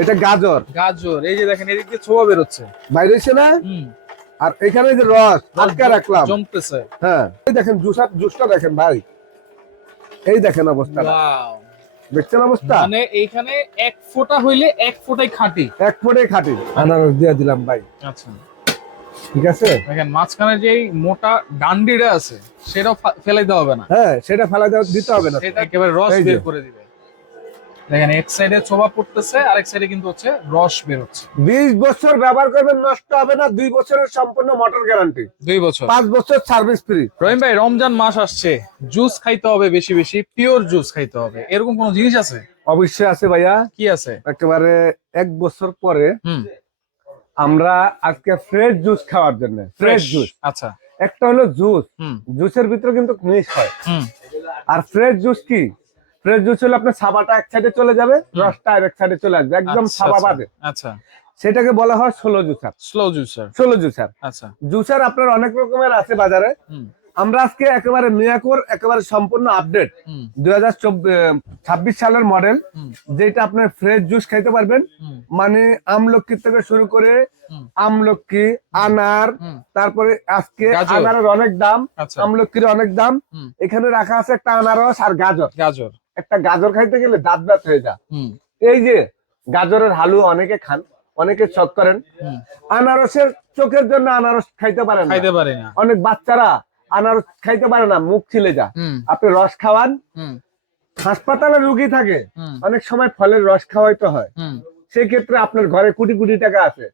এটা গাজর। গাজর, এই যে দেখেন এদিক দিয়ে ছোয়া বেরোচ্ছে বাইরে এসে না। আর এখানে যে রস আটকা রাখলাম জমতেছে। হ্যাঁ, এই দেখেন জুসটা দেখেন ভাই, এই দেখেন অবস্থা, ওয়াও, দেখছেন অবস্থা, মানে এইখানে এক ফোঁটা হইলে এক ফোঁটাই খাঁটি। এক ফোঁটাই খাঁটি। আনারস দিয়ে দিলাম ভাই। আচ্ছা, ঠিক আছে। দেখেন মাঝখানে যেই মোটা ডান্ডিটা আছে সেটাও ফেলাইতে হবে না। হ্যাঁ, সেটা ফেলা দিতে হবে না, সেটা একেবারে রস এই যে। বের করে দিবে। দেখেন এক সাইডে ছোবা পড়তেছে, আরেক সাইডে কিন্তু হচ্ছে রস বের হচ্ছে। 20 বছর ব্যবহার করবেন, নষ্ট হবে না। 2 বছরের সম্পূর্ণ মোটর গ্যারান্টি, 2 বছর, 5 বছর সার্ভিস ফ্রি। রহিম ভাই, রমজান মাস আসছে, জুস খাইতে হবে বেশি বেশি, পিওর জুস খাইতে হবে, এরকম কোন জিনিস আছে? অবশ্যই আছে ভাইয়া। কি আছে? একেবারে 1 বছর পরে আমরা আজকে ফ্রেশ জুস খাওয়ার জন্য, ফ্রেশ জুস। আচ্ছা, একটা হলো জুস, জুসের ভিতরে কিন্তু মিক্স হয়। আর ফ্রেশ জুস কি? ফ্রেশ জুস হলে আপনার সাবাটা এক সাইডে চলে যাবে, রসটা আরেক সাইডে চলে আসবে, একদম সাবা বাদে। আচ্ছা, সেটাকে বলা হয় স্লো জুসার। Slow juicer. আচ্ছা, জুসার আপনার অনেক রকমের আছে বাজারে। আমরা আজকে একেবারে মিয়াকোর একেবারে সম্পূর্ণ আপডেট 2026 সালের মডেল, যেটা আপনার ফ্রেশ জুস খাইতে পারবেন। মানে আমলকি থেকে শুরু করে আমলকি, আনার, তারপরে আজকে আনারের অনেক দাম, আমলকির অনেক দাম। এখানে রাখা আছে একটা আনারস আর গাজর। একটা গাজর খাইতে গেলে দাঁত ব্যথা হয়ে যায়। এই যে গাজরের হালুয়া অনেকে খান, অনেকে শখ করেন। আনারসের চোখের জন্য আনারস খাইতে পারেন না, অনেক বাচ্চারা আনারস খাইতে পারে না, মুখ ছিলে যা। আপনি রস খাওয়ান, হাসপাতালে রুগী থাকে, অনেক সময় ফলের রস খাওয়াইতে হয়। সেই ক্ষেত্রে আপনার ঘরে কোটি কোটি টাকা আছে,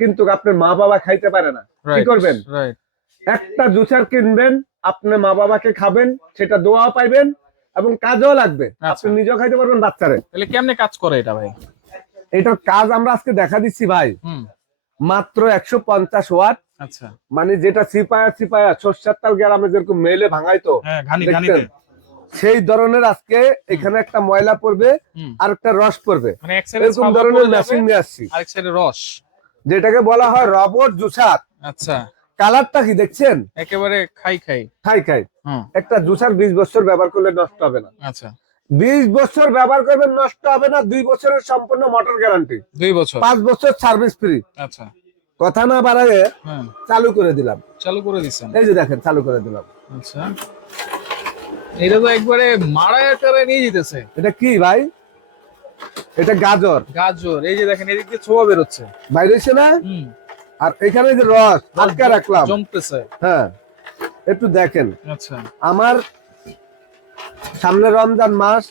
কিন্তু আপনার মা বাবা খাইতে পারে না, কি করবেন? একটা জুসার কিনবেন, আপনার মা বাবাকে খাবেন, সেটা দোয়া পাইবেন এবং কাজও লাগবে, আপনি নিজেও খাইতে পারবেন, বাচ্চারে। তাহলে কেমনে কাজ করে এটা ভাই? এটার কাজ আমরা আজকে দেখা দিচ্ছি ভাই, মাত্র 150 ওয়াট। আচ্ছা, মানে যেটা সিপায়া সর্ষের তাল গ্রামে যেরকম মেলে ভাঙাইতো, সেই ধরনের আজকে এখানে একটা ময়লা পড়বে আর একটা রস পড়বে, এরকম ধরনের মেশিন নিয়ে আসছি, আরেক সাইডে রস, যেটাকে বলা হয় রবট জুসার। আচ্ছা, কালারটা কি দেখছেন? একেবারে খাই একটা জুসার 20 বছর ব্যবহার করলে নষ্ট হবে না। আচ্ছা, 20 বছর ব্যবহার করবেন, নষ্ট হবে না। 2 বছরের সম্পূর্ণ মোটর গ্যারান্টি, 2 বছর, 5 বছর সার্ভিস ফ্রি। আচ্ছা, কথা না বাড়ায় চালু করে দিলাম। চালু করে দিচ্ছেন, এই যে দেখেন চালু করে দিলাম। আচ্ছা, এটা তো একবারে মারায় করে নিয়ে যেতেছে। এটা কি ভাই? এটা গাজর। এই যে দেখেন এদিক দিয়ে ছোয়া বেরোচ্ছে, বাইরে এসে না। আর এখানে যে রস আটকা রাখলাম জমতেছে। হ্যাঁ, একটু দেখেন। আচ্ছা, আমার সামনে রমজান মাস,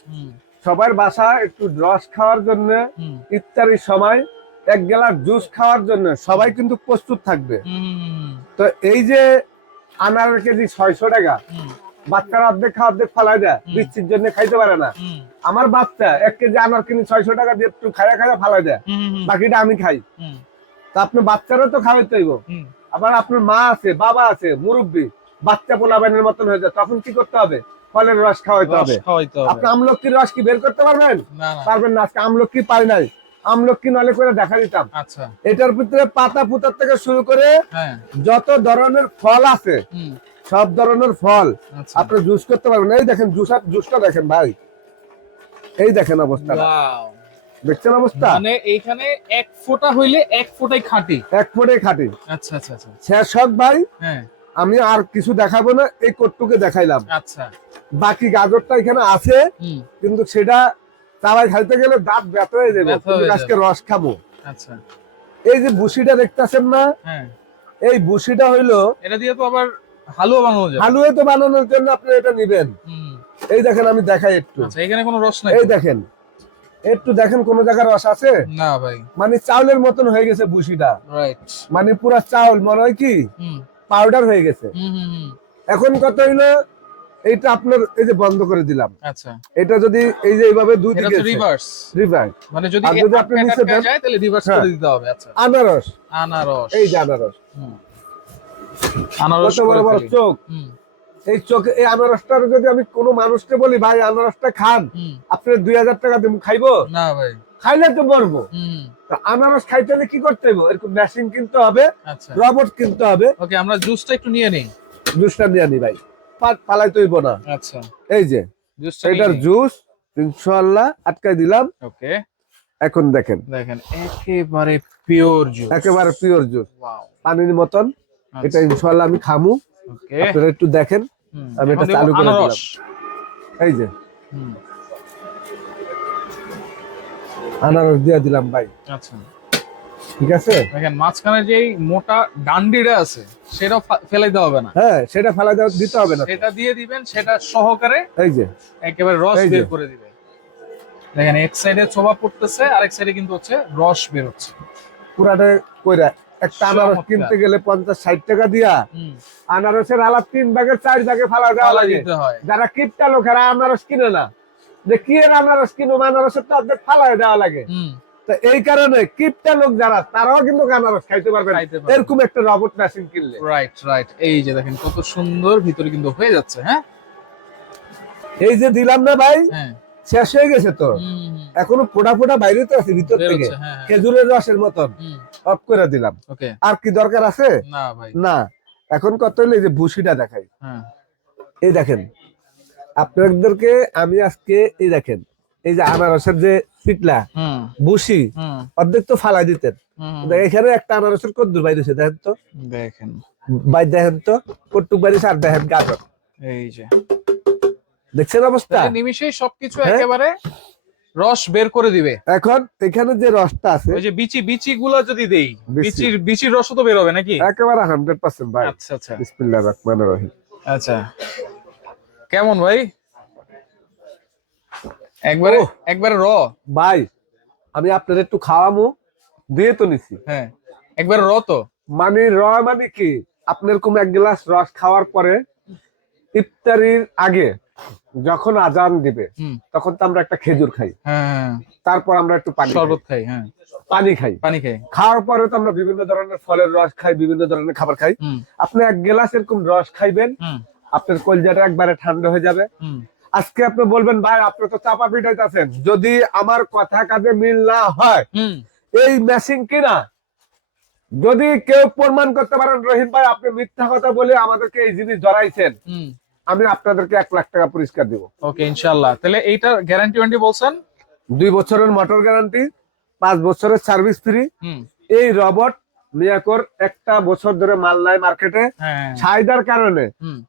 সবার বাসা একটু রস খাওয়ার জন্য, ইফতারির সময় 1 গ্লাস জুস খাওয়ার জন্য সবাই কিন্তু প্রস্তুত থাকবে। তো এই যে আনারের কেজি 600 টাকা, বাচ্চারা অর্ধেক খাওয়া অর্ধেক ফেলাই দেয়, বৃষ্টির জন্য খাইতে পারে না। আমার বাচ্চা 1 কেজি আনার কিনে 600 টাকা দিয়ে একটু খায়া ফালাই দেয়, বাকিটা আমি খাই। তা আপনি বাচ্চারও তো খাওয়াইতে হইব, আবার আপনার মা আছে, বাবা আছে, মুরব্বী, বাচ্চা পোলাবানের মতন হয়ে যায়, তখন কি করতে হবে? ফলের রস খাওয়াইতে হবে। আপনি আমলকির রস কি বের করতে পারবেন? পারবেন না। আজকে আমলকি পাই নাই, আমলকি নলে করে দেখা দিতাম। আচ্ছা, এটার ভিতরে পাতা পুতার থেকে শুরু করে যত ধরনের ফল আছে, সব ধরনের ফল আপনি জুস করতে পারবেন। এই দেখেন জুসটা দেখেন ভাই, এই দেখেন অবস্থা, দেখছেন অবস্থা, মানে এইখানে এক ফোঁটা হইলে এক ফোঁটাই খাঁটি, এক ফোঁটাই খাঁটি। আচ্ছা আচ্ছা আচ্ছা, শেষ হোক ভাই। আমি আর কিছু দেখাবো না, এই কোটটুকে দেখাইলাম। আচ্ছা, বাকি গাজরটা এখানে আছে, কিন্তু সেটা চাবাই খাইতে গেলে দাঁত ব্যথা হয়ে যাবে, আজকে রস খাবো। আচ্ছা, এই যে বুসিটা দেখতেছেন না, এই বুসিটা হইলো, এটা দিয়ে তো আবার হালুয়া বানানো যায়। হালুয়া তো বানানোর জন্য আপনি এটা নিবেন। এই দেখেন আমি দেখাই একটু। আচ্ছা, এখানে কোনো রস নাই। এই দেখেন, একটু দেখেন কোন জায়গায় রস আছে না ভাই, মানে চাউলের মতন হয়ে গেছে বুসিটা, রাইট, মানে পুরা চাউল মনে হয় কি পাউডার হয়ে গেছে। এখন কত হইলো, এইটা আপনার এই যে বন্ধ করে দিলাম। আচ্ছা, এটা যদি এই যে এইভাবে দুই দিকে রিভার্স, মানে যদি আপনি নিচে দেন যায় তাহলে রিভার্স করে দিতে হবে। আচ্ছা, আনারস, এই যে আনারস, কত বড় বড় চোখ, এই চোখে এই আনারসটার যদি আমি কোনো মানুষকে বলি ভাই আনারসটা খান, আপনি 2000 টাকা দেবো, খাইবো না ভাই? খাইলে তো বলবো। আনারস খাইতে হলে কি করতে হবে? এরকম মেশিন কিনতে হবে, রবট কিনতে হবে। ওকে, আমরা জুসটা একটু নিয়ে নিই। জুসটা নিয়ে নি ভাই, পালাই তৈব না। আচ্ছা, এই যে এটার জুস ইনশাআল্লাহ আটকাই দিলাম। ওকে, এখন দেখেন দেখেন একেবারে পিওর জুস। একেবারে পিওর জুস, ওয়াও। পানির মতন। এটা ইনশাআল্লাহ আমি খামু, ওকে। আপনারা একটু দেখেন। আমি এটা চালু করে দিলাম, আনারস। এই যে হুম, আনারস দিয়ে দিলাম ভাই, আচ্ছা। ঠিক আছে। দেখেন মাঝখানে যে মোটা ডান্ডিটা আছে সেটাও ফেলাইতে হবে না। হ্যাঁ, সেটা ফেলা দিতে হবে না, সেটা দিয়ে দিবেন, সেটা সহকারে এই যে একেবারে রস এই যে। বের করে দিবেন। দেখেন এক সাইডে ছোবা পড়তেছে, আরেক সাইডে কিন্তু হচ্ছে রস বের হচ্ছে। পুরাটা কইরা। একটা আনারস চমৎকার। কিনতে গেলে 50-60 টাকা দিয়া আনারসের আলাপ 3 ভাগের 4 ভাগে ফেলা দেওয়া ফালাই লাগে। দিতে হয়। যারা কিপটা লোকেরা আনারস কিনে না, যে কি এর আনারস কিনো, আনারসের তো অর্ধেক ফালাই দেওয়া লাগে। তো এই কারণে কিপটা লোক যারা, তারাও কিন্তু আনারস খাইতে পারবে না, খাইতে পারবে। এরকম একটা রবট মেশিন কিনলে। রাইট রাইট, এই যে দেখেন কত সুন্দর ভিতরে কিন্তু হয়ে যাচ্ছে। হ্যাঁ এই যে দিলাম না ভাই, হ্যাঁ। শেষ হয়ে গেছে তো, এখনো ফোটা ফোটা বাইরে তো আছে ভিতর থেকে, বেরোচ্ছে, হ্যাঁ, হ্যাঁ। খেজুরের রসের মতন। অফ করে দিলাম। ওকে। আর কি দরকার আছে? না ভাই। না। এখন কত হইলো, এই যে ভুসিটা দেখাই। হ্যাঁ। এই দেখেন, আপনাদেরকে আমি আজকে এই দেখেন, এই যে আনারসের যে পিটলা ভুসি, অর্ধেক তো ফালাই দিতেন, এখানে একটা আনারসের কদ্দুর বাইরেছে, দেখেন তো, দেখেন ভাই দেখেন তো কটুক বাইরেছে, আর দেখেন গাজর, এই যে দেখছেন অবস্থা। নিমিশেই সবকিছু হ্যাঁ? একেবারে রস বের করে দিবে। এখন এখানে যে রসটা আছে, ওই যে বিচি গুলা যদি দেই, বিচি। বিচির রসও তো বের হবে নাকি? একেবারে 100% ভাই। আচ্ছা আচ্ছা বিসমিল্লাহির রহমানির রহিম। আচ্ছা, কেমন ভাই? একবারে ওহ। একবারে র। ভাই আমি আপনাদের একটু খাওয়ামু, দিয়ে তো নিছি। হ্যাঁ, একবারে র তো। মানে মানে কি, আপনার এরকম এক গ্লাস রস খাওয়ার পরে ইফতারির আগে যখন আজান দিবে, তখন তো আমরা একটা খেজুর খাই, হ্যাঁ, তারপর আমরা একটু পানি শরবত খাই। হ্যাঁ, পানি খাই, পানি খাই। খাওয়ার পরে তো আমরা বিভিন্ন ধরনের ফলের রস খাই, বিভিন্ন ধরনের খাবার খাই। আপনি এক গ্লাস এরকম রস খাইবেন, আপনার কলজাটা একবারে ঠান্ডা হয়ে যাবে। আজকে আপনি বলবেন ভাই আপনি তো চাপা পিটাইতেছেন, যদি আমার কথা কাজে মিল না হয়, এই মেশিন কিনা যদি কেউ প্রমাণ করতে পারেন রহিম ভাই আপনি মিথ্যা কথা বলে আমাদেরকে এই জিনিস জড়াইছেন, আমি আপনাদেরকে 1 লাখ টাকা পুরস্কার দিব। ওকে ইনশাআল্লাহ। তাহলে এইটার গ্যারান্টি ওয়ারেন্টি বলছেন? 2 বছরের মোটর গ্যারান্টি, 5 বছরের সার্ভিস ফ্রি। এই রবট মিয়াকোর 1টা বছর ধরে মাল নাই মার্কেটে, চাহিদার কারণে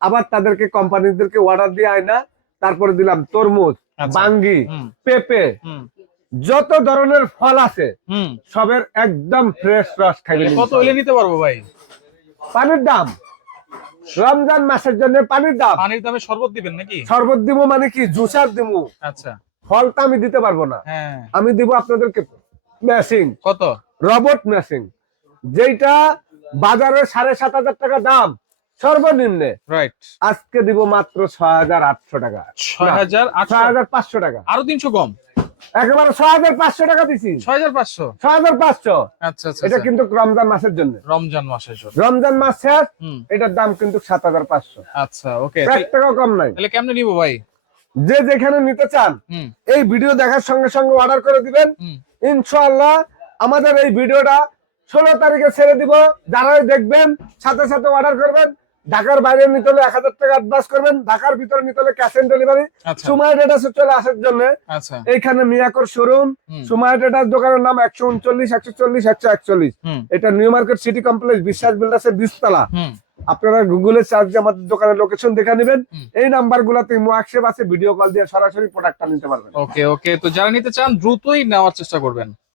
আবার তাদেরকে কোম্পানিদেরকে অর্ডার দিয়ে আয় না, তারপরে দিলাম তরমুজ, বাঙ্গি, পেঁপে, যত ধরনের ফল আছে সবের একদম ফ্রেশ রস খাইবেন। কত হইলে নিতে পারবো ভাই? পানির দাম, রমজান মাসের জন্য পানির দাম। পানির দামে শরবত দিবেন নাকি? শরবত দিব মানে কি, জুসার দিব। আচ্ছা, ফলটা আমি দিতে পারবো না, আমি দিব আপনাদেরকে মেশিন। কত? রবট মেশিন, যেটা বাজারে 7,500 টাকা দাম সর্বনিম্নে, রাইট, আজকে দিব মাত্র 6,800 টাকা। 6,500 টাকা, আরো 300 কম। একেবারে 6,500 টাকা দিছি। 6,500? 6,500। আচ্ছা আচ্ছা, এটা কিন্তু রমজান মাসের জন্য, রমজান মাসের জন্য। রমজান মাস শেষ, এটার দাম কিন্তু 7,500। আচ্ছা ওকে, 1 টাকা কম নাই। তাহলে কেমনে নিব ভাই? যে যেখানে নিতে চান এই ভিডিও দেখার সঙ্গে সঙ্গে অর্ডার করে দিবেন, ইনশাআল্লাহ। আমাদের এই ভিডিওটা 16 তারিখে ছেড়ে দিব, যারাই দেখবেন সাথে সাথে অর্ডার করবেন। ঢাকার বাইরে নিতে হলে 1000 টাকা অ্যাডভান্স করবেন, ঢাকার ভিতরে নিতে হলে ক্যাশ অন ডেলিভারি। সুমাইয়া ট্রেডার্সে চলে আসার জন্য এইখানে মিয়াকোর শোরুম, সুমাইয়া ট্রেডার্স দোকানের নাম 139, 140, 141। এটা নিউ মার্কেট সিটি কমপ্লেক্স, বিশ্বাস বিল্ডার্সের 20 তলা। আপনারা গুগলে সার্চ দিয়ে আমাদের দোকানের লোকেশন দেখে নেবেন। এই নাম্বার গুলাতে মোয়াকশেপ আছে, ভিডিও কল দিয়ে সরাসরি প্রোডাক্টটা নিতে পারবেন। ওকে ওকে, তো যারা নিতে চান দ্রুতই নেওয়ার চেষ্টা করবেন।